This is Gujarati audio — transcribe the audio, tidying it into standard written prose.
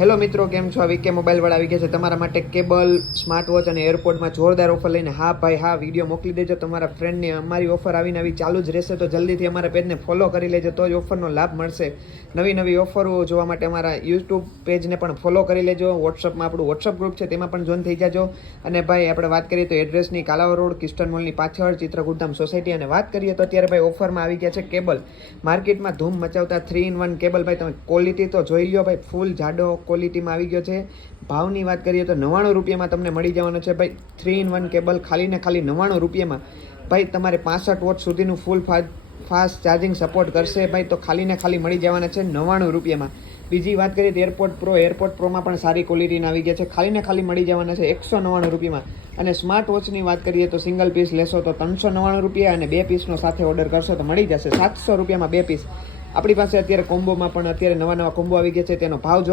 હેલો મિત્રો, કેમ છો? વીકે મોબાઈલ વાળા આવી ગયા છે તમારા માટે કેબલ, સ્માર્ટ વોચ અને એરપોર્ટમાં જોરદાર ઓફર લઈને. હા ભાઈ હા, વિડીયો મોકલી દેજો તમારા ફ્રેન્ડને. અમારી ઓફર આવીને આવી ચાલુ જ રહેશે, તો જલ્દીથી અમારા પેજને ફોલો કરી લેજો, તો જ ઓફરનો લાભ મળશે. નવી નવી ઓફરો જોવા માટે અમારા યુટ્યુબ પેજને પણ ફોલો કરી લેજો. વોટ્સઅપમાં આપણું વોટ્સઅપ ગ્રુપ છે, તેમાં પણ જોઈન થઈ જાજો. અને ભાઈ આપણે વાત કરીએ તો એડ્રેસની કાલાવ રોડ, કિસ્ટન મોલની પાછળ, ચિત્રકૂટધામ સોસાયટી. અને વાત કરીએ તો અત્યારે ભાઈ ઓફરમાં આવી ગયા છે કેબલ. માર્કેટમાં ધૂમ મચાવતા 3-in-1 કેબલ. ભાઈ તમે ક્વોલિટી તો જોઈ લો ભાઈ, ફૂલ જાડો ક્વોલિટીમાં આવી ગયો છે. ભાવની વાત કરીએ તો 99 રૂપિયામાં તમને મળી જવાનો છે ભાઈ 3-in-1 કેબલ, ખાલી ને ખાલી 99 રૂપિયામાં. ભાઈ તમારે 65 વોટ સુધીનું ફૂલ ફાસ્ટ ચાર્જિંગ સપોર્ટ કરશે ભાઈ, તો ખાલી ને ખાલી મળી જવાના છે 99 રૂપિયામાં. બીજી વાત કરીએ તો એરપોર્ટ પ્રોમાં પણ સારી ક્વોલિટીના આવી ગયા છે, ખાલી ને ખાલી મળી જવાના છે 199 રૂપિયામાં. અને સ્માર્ટ વોચની વાત કરીએ તો સિંગલ પીસ લેશો તો 399 રૂપિયા, અને 2 પીસનો સાથે ઓર્ડર કરશો તો મળી જશે 700 રૂપિયામાં 2 પીસ. આપણી પાસે અત્યારે કોમ્બોમાં પણ અત્યારે નવા કોમ્બો આવી ગયા છે, તેનો ભાવ જો